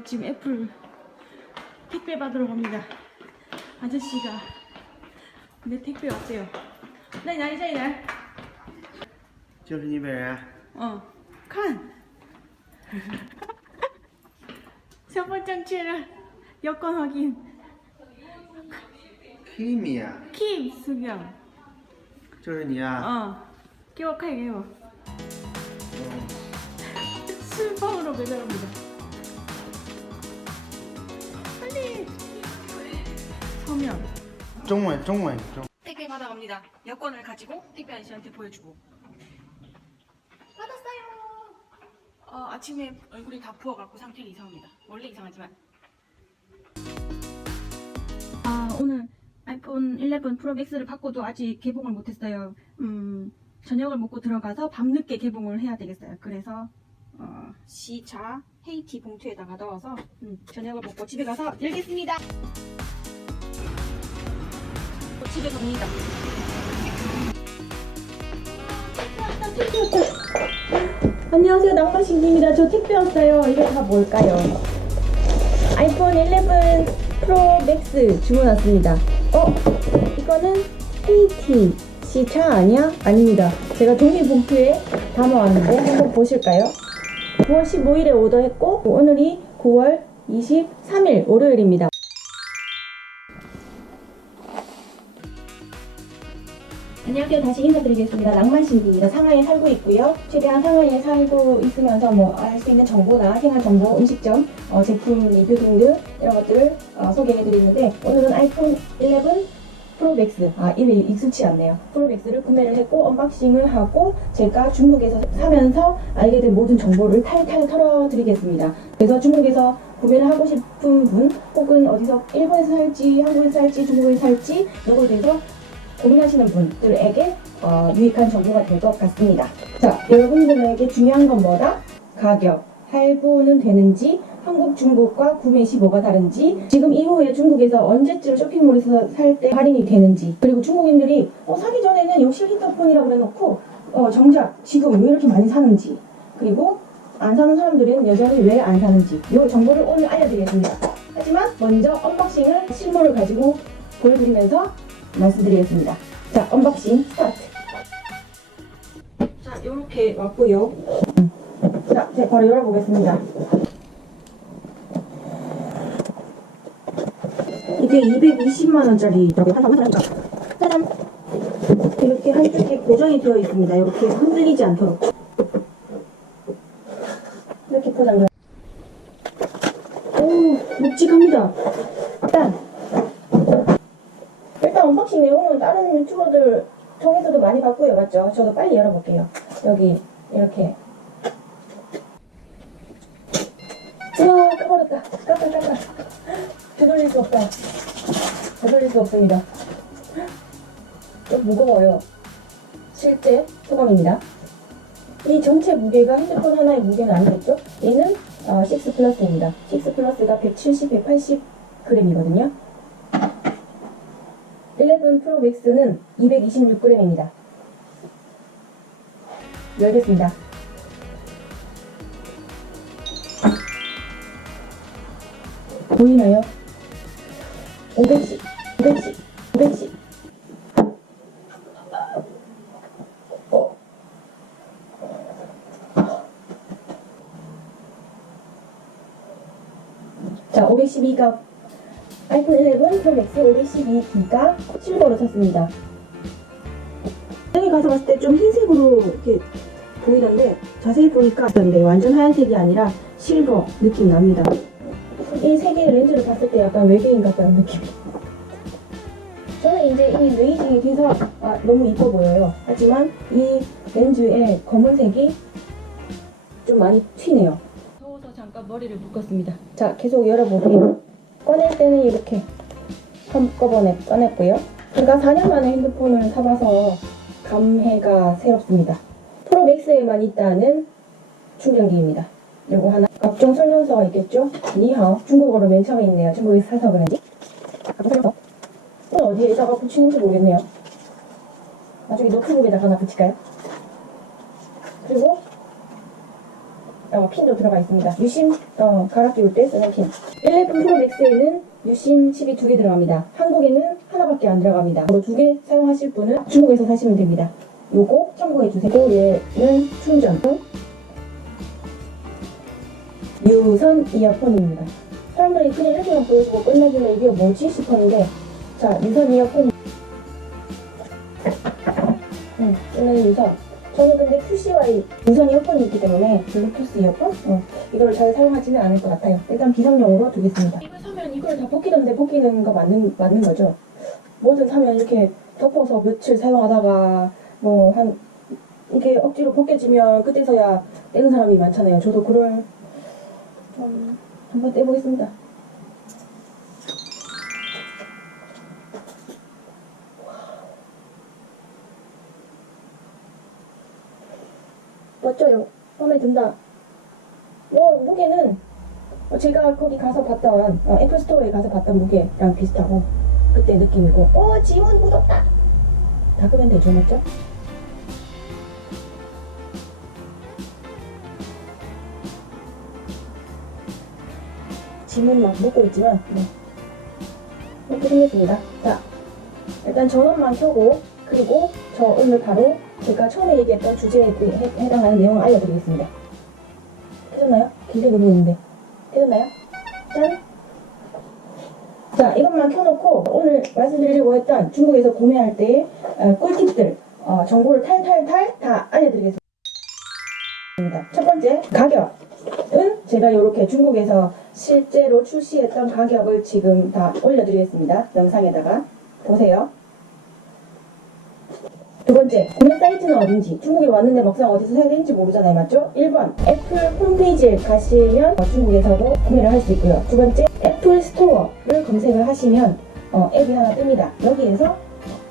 지금 애플 택배 받으러 갑니다. 아저씨가 내 택배 왔대요. 那你哪里这里人？就是你本人。看，身份证确认，여권 확인. Kimi 啊， Kim 수경. 就是你啊。给我看给我. 술방으로 배달합니다. 빨리. 서면. 中文。 택배 받아갑니다. 여권을 가지고 택배 아저씨한테 보여주고. 받았어요. 아침에 얼굴이 다 부어갖고 상태가 이상합니다. 원래 이상하지만. 오늘 아이폰 11 프로 맥스를 받고도 아직 개봉을 못했어요. 저녁을 먹고 들어가서 밤늦게 개봉을 해야 되겠어요. 그래서 시차 헤이티 봉투에다가 넣어서 저녁을 먹고 집에 가서 열겠습니다. 집에 갑니다. 안녕하세요, 낭만신기입니다. 저 택배 왔어요. 이게 다 뭘까요? 아이폰 11 프로 맥스 주문 왔습니다. 이거는 헤이티 시차 아니야? 아닙니다. 제가 종이 봉투에 담아왔는데 한번 보실까요? 9월 15일에 오더했고 오늘이 9월 23일 월요일입니다. 안녕하세요. 다시 인사드리겠습니다. 낭만신기입니다. 상하이에 살고 있고요. 최대한 상하이에 살고 있으면서 알 수 있는 정보나 생활정보, 음식점, 제품 리뷰 등등 이런 것들을 소개해드리는데 오늘은 아이폰 11 프로 맥스, 이름이 익숙치 않네요. 프로 맥스를 구매를 했고 언박싱을 하고 제가 중국에서 사면서 알게 된 모든 정보를 탈탈 털어드리겠습니다. 그래서 중국에서 구매를 하고 싶은 분 혹은 어디서 일본에서 살지, 한국에서 살지, 중국에서 살지 이런 거에 대해서 고민하시는 분들에게 유익한 정보가 될 것 같습니다. 자, 여러분들에게 중요한 건 뭐다? 가격, 할부는 되는지, 한국, 중국과 구매 시 뭐가 다른지, 지금 이후에 중국에서 언제쯤 쇼핑몰에서 살 때 할인이 되는지, 그리고 중국인들이 사기 전에는 욕실 히터폰이라고 그래놓고 정작 지금 왜 이렇게 많이 사는지, 그리고 안 사는 사람들은 여전히 왜 안 사는지 이 정보를 오늘 알려드리겠습니다. 하지만 먼저 언박싱을 실물을 가지고 보여드리면서 말씀드리겠습니다. 자, 언박싱 스타트. 자, 이렇게 왔고요. 자, 제가 바로 열어보겠습니다. 이게 220만원짜리라고 짜잔! 이렇게 한쪽에 고정이 되어 있습니다. 이렇게 흔들리지 않도록. 이렇게 포장을. 오, 묵직합니다. 일단 언박싱 내용은 다른 유튜버들 통해서도 많이 봤고요. 맞죠? 저도 빨리 열어볼게요. 여기 이렇게. 우와, 까버렸다. 깜깜. 되돌릴 수 없다. 되돌릴 수 없습니다. 좀 무거워요. 실제 소감입니다. 이 전체 무게가 핸드폰 하나의 무게는 아니겠죠? 얘는 6 플러스입니다. 6 플러스가 170, 180g이거든요. 11 프로 맥스는 226g입니다. 열겠습니다. 보이나요? 510. 자, 512가 아이폰 11 프로 맥스 512기가 실버로 샀습니다. 여기 가서 봤을 때 좀 흰색으로 이렇게 보이던데 자세히 보니까 완전 하얀색이 아니라 실버 느낌 납니다. 이 세 개의 렌즈를 봤을 때 약간 외계인 같다는 느낌이. 저는 이제 이 레이징이 돼서 너무 이뻐 보여요. 하지만 이 렌즈의 검은색이 좀 많이 튀네요. 더워서 잠깐 머리를 묶었습니다. 자, 계속 열어볼게요. 꺼낼 때는 이렇게 한꺼번에 꺼냈고요. 제가 4년 만에 핸드폰을 사봐서 감회가 새롭습니다. 프로 맥스에만 있다는 충전기입니다. 요거 하나. 각종 설명서가 있겠죠? 니하오. 중국어로 맨 처음에 있네요. 중국에서 사서 그런지. 각종 설명서. 이건 어디에다가 붙이는지 모르겠네요. 나중에 노트북에다가 하나 붙일까요? 그리고 핀도 들어가 있습니다. 유심 갈아 끼울 때 쓰는 핀. 11 프로 맥스에는 유심 칩이 2개 들어갑니다. 한국에는 하나밖에 안 들어갑니다. 2개 사용하실 분은 중국에서 사시면 됩니다. 요거 참고해 주세요. 얘는 충전 유선 이어폰입니다. 사람들이 그냥 이렇게만 보여주고 끝내주면 이게 뭐지 싶었는데, 자, 유선 이어폰. 얘는 유선. 저는 근데 QCY 무선 이어폰이 있기 때문에 블루투스 이어폰? 이걸 잘 사용하지는 않을 것 같아요. 일단 비상용으로 두겠습니다. 이걸 사면 이걸 다 벗기던데 벗기는 거 맞는 거죠? 뭐든 사면 이렇게 덮어서 며칠 사용하다가 이게 억지로 벗겨지면 그때서야 떼는 사람이 많잖아요. 저도 그걸 좀 한번 떼보겠습니다. 멋져요. 마음에 든다. 무게는 제가 거기 가서 봤던 애플스토어에 가서 봤던 무게랑 비슷하고 그때 느낌이고, 지문 묻었다. 닦으면 되죠, 맞죠? 지문 막 묻고 있지만 이렇게 생겼습니다. 자, 일단 전원만 켜고, 그리고 저 오늘 바로 제가 처음에 얘기했던 주제에 해당하는 내용을 알려드리겠습니다. 켜졌나요? 굉장히 너무 있는데. 켜졌나요? 짠! 자, 이것만 켜놓고 오늘 말씀드리려고 했던 중국에서 구매할 때의 꿀팁들, 정보를 탈탈탈 다 알려드리겠습니다. 첫 번째, 가격은 제가 이렇게 중국에서 실제로 출시했던 가격을 지금 다 올려드리겠습니다. 영상에다가 보세요. 두 번째, 구매 사이트는 어딘지. 중국에 왔는데 막상 어디서 사야 되는지 모르잖아요, 맞죠? 1번, 애플 홈페이지에 가시면 중국에서도 구매를 할 수 있고요. 두 번째, 애플 스토어를 검색을 하시면 앱이 하나 뜹니다. 여기에서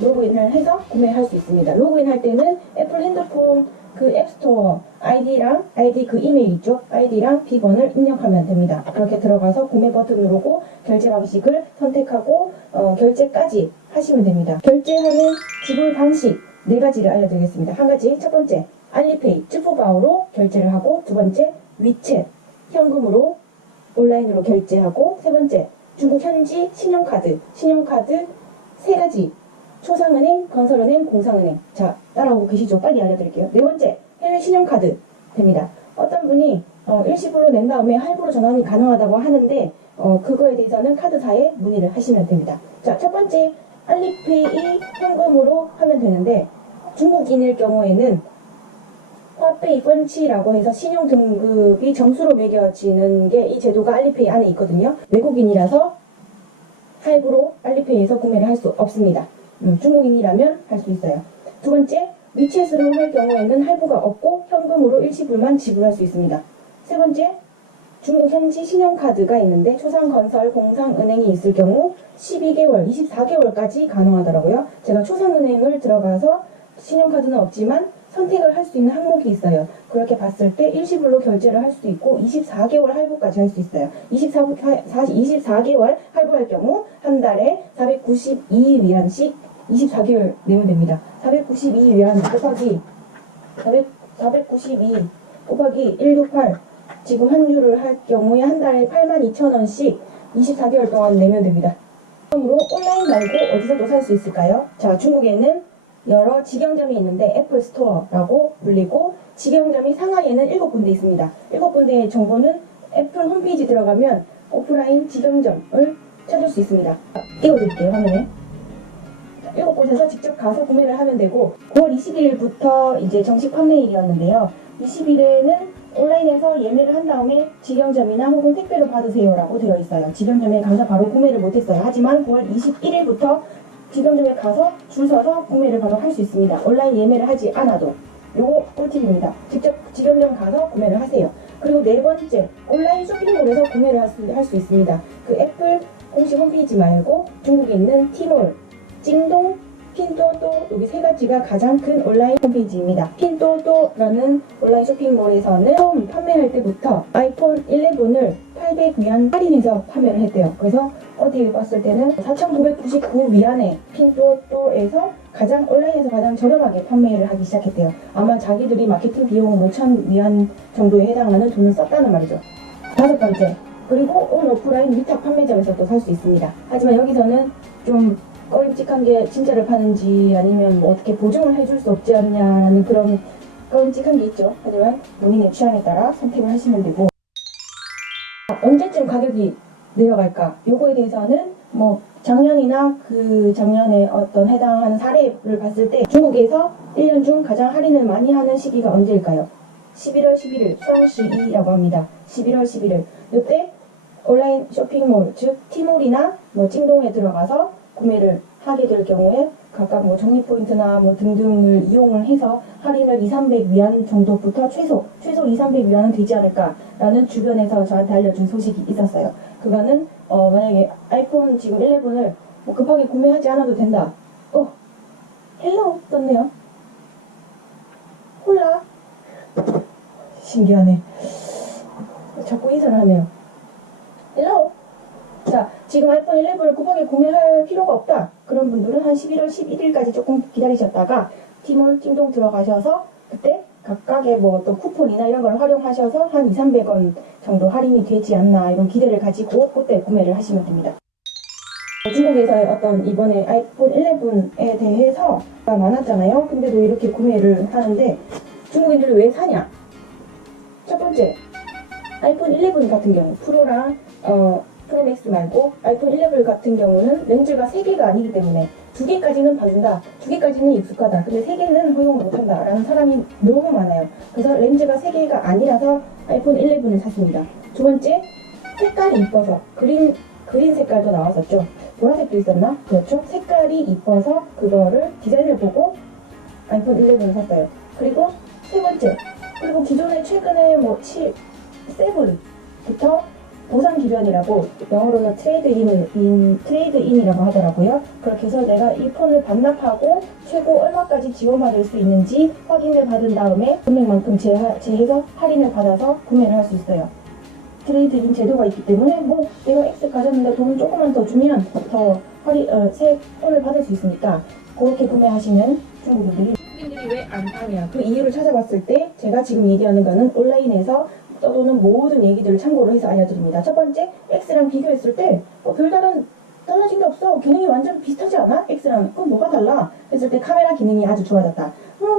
로그인을 해서 구매할 수 있습니다. 로그인 할 때는 애플 핸드폰 그 앱스토어 아이디 그 이메일 있죠? 아이디랑 비번을 입력하면 됩니다. 그렇게 들어가서 구매 버튼 누르고 결제 방식을 선택하고 결제까지 하시면 됩니다. 결제하는 지불 방식 4가지를 알려드리겠습니다. 한 가지, 첫 번째, 알리페이, 쯔푸바오로 결제를 하고, 두 번째, 위챗, 현금으로 온라인으로 결제하고, 세 번째, 중국 현지 신용카드 3가지, 초상은행, 건설은행, 공상은행. 자, 따라오고 계시죠? 빨리 알려드릴게요. 네 번째, 해외 신용카드 됩니다. 어떤 분이 일시불로 낸 다음에 할부로 전환이 가능하다고 하는데 그거에 대해서는 카드사에 문의를 하시면 됩니다. 자, 첫 번째, 알리페이 현금으로 하면 되는데 중국인일 경우에는 화페이 펀치라고 해서 신용 등급이 점수로 매겨지는 게 이 제도가 알리페이 안에 있거든요. 외국인이라서 할부로 알리페이에서 구매를 할 수 없습니다. 중국인이라면 할 수 있어요. 두 번째, 위챗으로 할 경우에는 할부가 없고 현금으로 일시불만 지불할 수 있습니다. 세 번째, 중국 현지 신용카드가 있는데 초상건설, 공상은행이 있을 경우 12개월, 24개월까지 가능하더라고요. 제가 초상은행을 들어가서 신용카드는 없지만 선택을 할 수 있는 항목이 있어요. 그렇게 봤을 때 일시불로 결제를 할 수도 있고 24개월 할부까지 할 수 있어요. 24개월 할부할 경우 한 달에 492위안씩 24개월 내면 됩니다. 492위안 곱하기 492 곱하기 168 지금 환율을 할 경우에 한 달에 82,000원씩 24개월 동안 내면 됩니다. 그러므로 온라인 말고 어디서도 살 수 있을까요? 자, 중국에는 여러 직영점이 있는데 애플 스토어라고 불리고 직영점이 상하이에는 7군데 있습니다. 7군데의 정보는 애플 홈페이지 들어가면 오프라인 직영점을 찾을 수 있습니다. 띄워드릴게요, 화면에. 7곳에서 직접 가서 구매를 하면 되고 9월 20일부터 이제 정식 판매일이었는데요. 20일에는 온라인에서 예매를 한 다음에 직영점이나 혹은 택배로 받으세요라고 되어 있어요. 직영점에 가서 바로 구매를 못했어요. 하지만 9월 21일부터 직영점에 가서 줄 서서 구매를 바로 할 수 있습니다. 온라인 예매를 하지 않아도. 요거 꿀팁입니다. 직접 직영점 가서 구매를 하세요. 그리고 네 번째, 온라인 쇼핑몰에서 구매를 할 수 있습니다. 그 애플 공식 홈페이지 말고 중국에 있는 티몰, 찡동, 핀또또 여기 3가지가 가장 큰 온라인 홈페이지입니다. 핀또또라는 온라인 쇼핑몰에서는 처음 판매할 때부터 아이폰 11을 800위안 할인해서 판매를 했대요. 그래서 어디 봤을 때는 4,999 위안의 핀또또에서 가장 온라인에서 가장 저렴하게 판매를 하기 시작했대요. 아마 자기들이 마케팅 비용 5,000 위안 정도에 해당하는 돈을 썼다는 말이죠. 다섯 번째, 그리고 온 오프라인 위탁 판매점에서도 살 수 있습니다. 하지만 여기서는 좀 꺼림칙한 게 진짜를 파는지 아니면 뭐 어떻게 보증을 해줄 수 없지 않냐라는 그런 꺼림칙한 게 있죠. 하지만 본인의 취향에 따라 선택을 하시면 되고, 언제쯤 가격이 내려갈까? 요거에 대해서는 뭐 작년이나 그 작년에 어떤 해당하는 사례를 봤을 때 중국에서 1년 중 가장 할인을 많이 하는 시기가 언제일까요? 11월 11일双十一라고 합니다. 11월 11일 이때 온라인 쇼핑몰 즉 티몰이나 뭐 찡동에 들어가서 구매를 하게 될 경우에 각각 뭐 적립포인트나 뭐 등등을 이용을 해서 할인을 2,300위안 정도부터 최소 2,300위안은 되지 않을까라는 주변에서 저한테 알려준 소식이 있었어요. 그거는 만약에 아이폰 지금 11을 뭐 급하게 구매하지 않아도 된다. 헬로 떴네요. 홀라. 신기하네. 자꾸 인사를 하네요. 헬로. 자, 지금 아이폰 11을 급하게 구매할 필요가 없다. 그런 분들은 한 11월 11일까지 조금 기다리셨다가 티몰 띵동 들어가셔서 그때 각각의 뭐 어떤 쿠폰이나 이런 걸 활용하셔서 한 2,300원 정도 할인이 되지 않나 이런 기대를 가지고 그때 구매를 하시면 됩니다. 중국에서의 어떤 이번에 아이폰 11에 대해서 많았잖아요. 근데도 이렇게 구매를 하는데 중국인들이 왜 사냐? 첫 번째, 아이폰 11 같은 경우 프로랑 프로맥스 말고 아이폰 11 같은 경우는 렌즈가 3개가 아니기 때문에 2개까지는 받는다, 2개까지는 익숙하다, 근데 3개는 허용을 못한다 라는 사람이 너무 많아요. 그래서 렌즈가 3개가 아니라서 아이폰 11을 샀습니다. 두 번째, 색깔이 이뻐서 그린 색깔도 나왔었죠. 보라색도 있었나? 그렇죠. 색깔이 이뻐서 그거를 디자인을 보고 아이폰 11을 샀어요. 그리고 세 번째, 그리고 기존에 최근에 뭐 7부터 보상 기변이라고 영어로는 트레이드인이라고 하더라고요. 그렇게 해서 내가 이 폰을 반납하고 최고 얼마까지 지원받을 수 있는지 확인을 받은 다음에 금액만큼 제해서 할인을 받아서 구매를 할 수 있어요. 트레이드인 제도가 있기 때문에 뭐 내가 X 가졌는데 돈 조금만 더 주면 더 새 폰을 받을 수 있으니까 그렇게 구매하시는 중국인들이 왜 안 사냐 그 이유를 찾아봤을 때 제가 지금 얘기하는 거는 온라인에서 떠도는 모든 얘기들을 참고로 해서 알려드립니다. 첫 번째, X랑 비교했을 때 별다른 달라진 게 없어. 기능이 완전 비슷하지 않아? X랑. 그럼 뭐가 달라? 했을 때 카메라 기능이 아주 좋아졌다.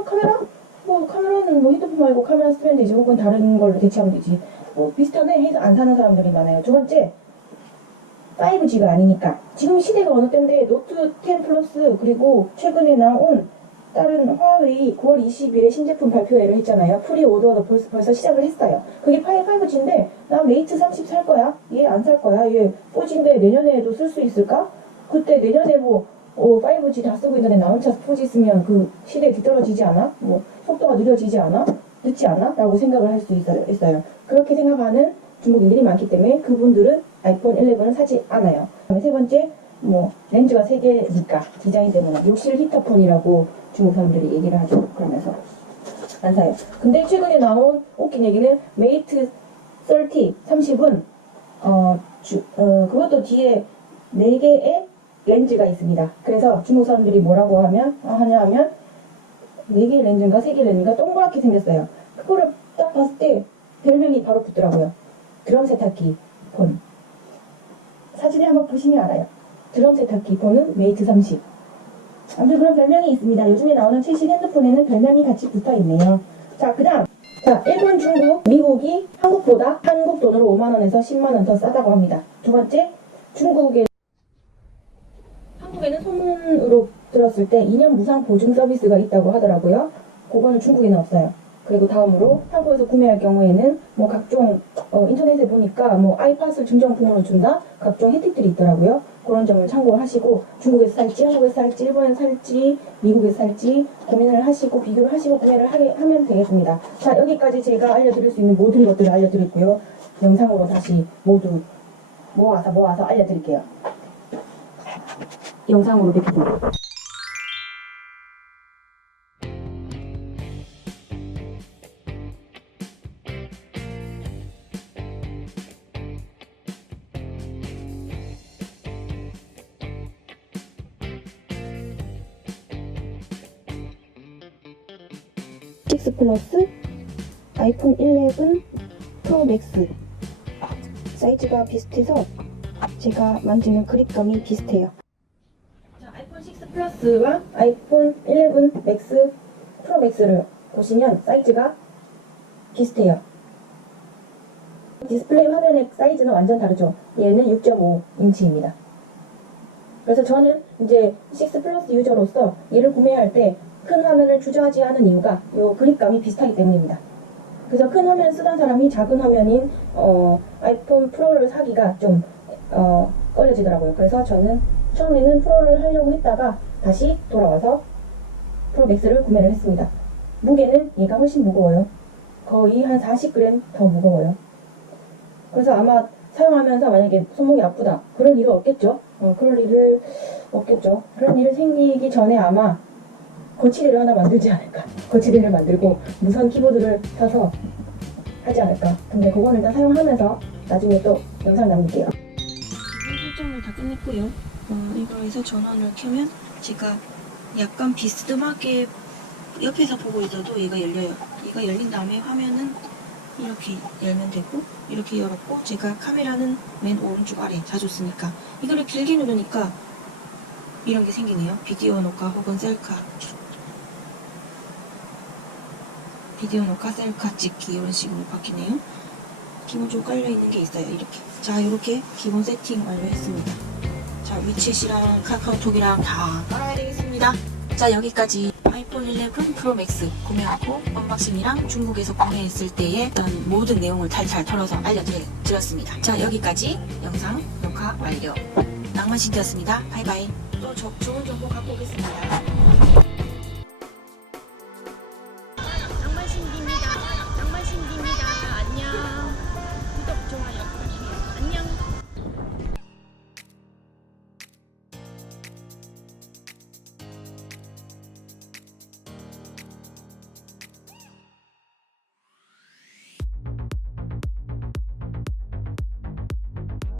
카메라는 뭐 핸드폰 말고 카메라 쓰면 되지. 혹은 다른 걸로 대체하면 되지. 뭐 비슷하네 해서 안 사는 사람들이 많아요. 두 번째, 5G가 아니니까. 지금 시대가 어느 때인데 노트 10 플러스 그리고 최근에 나온 다른 화웨이 9월 20일에 신제품 발표회를 했잖아요. 프리오더도 벌써 시작을 했어요. 그게 5G인데 나 메이트 30 살 거야? 얘 안 살 거야? 얘 4G인데 내년에도 쓸 수 있을까? 그때 내년에 뭐 5G 다 쓰고 있는데 나 혼자 4G 쓰면 그 시대에 뒤떨어지지 않아? 뭐 속도가 느려지지 않아? 늦지 않아? 라고 생각을 할 수 있어요. 그렇게 생각하는 중국인들이 많기 때문에 그분들은 아이폰 11을 사지 않아요. 세 번째, 뭐 렌즈가 3개니까 디자인 때문에 욕실 히터폰이라고 중국 사람들이 얘기를 하죠. 그러면서 안 사요. 근데 최근에 나온 웃긴 얘기는 메이트 30은 그것도 뒤에 4개의 렌즈가 있습니다. 그래서 중국 사람들이 뭐라고 하냐 하면 4개의 렌즈인가 3개의 렌즈인가 동그랗게 생겼어요. 그거를 딱 봤을 때 별명이 바로 붙더라고요. 드럼 세탁기 폰. 사진을 한번 보시면 알아요. 드럼 세탁기 폰은 메이트 30. 아무튼 그런 별명이 있습니다. 요즘에 나오는 최신 핸드폰에는 별명이 같이 붙어있네요. 자, 그 다음. 자, 일본, 중국, 미국이 한국보다 한국 돈으로 5만원에서 10만원 더 싸다고 합니다. 두 번째, 한국에는 소문으로 들었을 때 2년 무상 보증 서비스가 있다고 하더라고요. 그거는 중국에는 없어요. 그리고 다음으로 한국에서 구매할 경우에는 뭐 각종 인터넷에 보니까 뭐 아이팟을 증정품으로 준다? 각종 혜택들이 있더라고요. 그런 점을 참고하시고 중국에서 살지, 한국에서 살지, 일본에서 살지, 미국에서 살지 고민을 하시고 비교를 하시고 구매를 하면 되겠습니다. 자, 여기까지 제가 알려드릴 수 있는 모든 것들을 알려드렸고요. 영상으로 다시 모두 모아서 알려드릴게요. 영상으로 뵙겠습니다. 6 플러스, 아이폰 11 프로 맥스. 사이즈가 비슷해서 제가 만지는 그립감이 비슷해요. 자, 아이폰 6 플러스와 아이폰 11 맥스 프로 맥스를 보시면 사이즈가 비슷해요. 디스플레이 화면의 사이즈는 완전 다르죠. 얘는 6.5인치입니다. 그래서 저는 이제 6 플러스 유저로서 얘를 구매할 때 큰 화면을 주저하지 않은 이유가 요 그립감이 비슷하기 때문입니다. 그래서 큰 화면 쓰던 사람이 작은 화면인 아이폰 프로를 사기가 좀 꺼려지더라고요. 그래서 저는 처음에는 프로를 하려고 했다가 다시 돌아와서 프로 맥스를 구매를 했습니다. 무게는 얘가 훨씬 무거워요. 거의 한 40g 더 무거워요. 그래서 아마 사용하면서 만약에 손목이 아프다 그런 일은 없겠죠. 그럴 일을 없겠죠. 그런 일이 생기기 전에 아마 거치대를 하나 만들지 않을까. 거치대를 만들고 무선 키보드를 켜서 하지 않을까. 근데 그건 일단 사용하면서 나중에 또 영상 남길게요. 설정을 다 끝냈고요. 이거에서 전원을 켜면 제가 약간 비스듬하게 옆에서 보고 있어도 얘가 열려요. 얘가 열린 다음에 화면은 이렇게 열면 되고, 이렇게 열었고, 제가 카메라는 맨 오른쪽 아래 자줬으니까 이거를 길게 누르니까 이런 게 생기네요. 비디오 녹화 혹은 셀카, 비디오 녹화, 셀카 찍기 이런 식으로 바뀌네요. 기본적으로 깔려있는 게 있어요. 이렇게. 자, 이렇게 기본 세팅 완료했습니다. 자, 위챗이랑 카카오톡이랑 다 깔아야 되겠습니다. 자, 여기까지 아이폰 11 프로 맥스 구매하고 언박싱이랑 중국에서 구매했을 때의 어떤 모든 내용을 잘 털어서 알려드렸습니다. 자, 여기까지 영상 녹화 완료. 낭만신기였습니다. 바이바이. 또 좋은 정보 갖고 오겠습니다.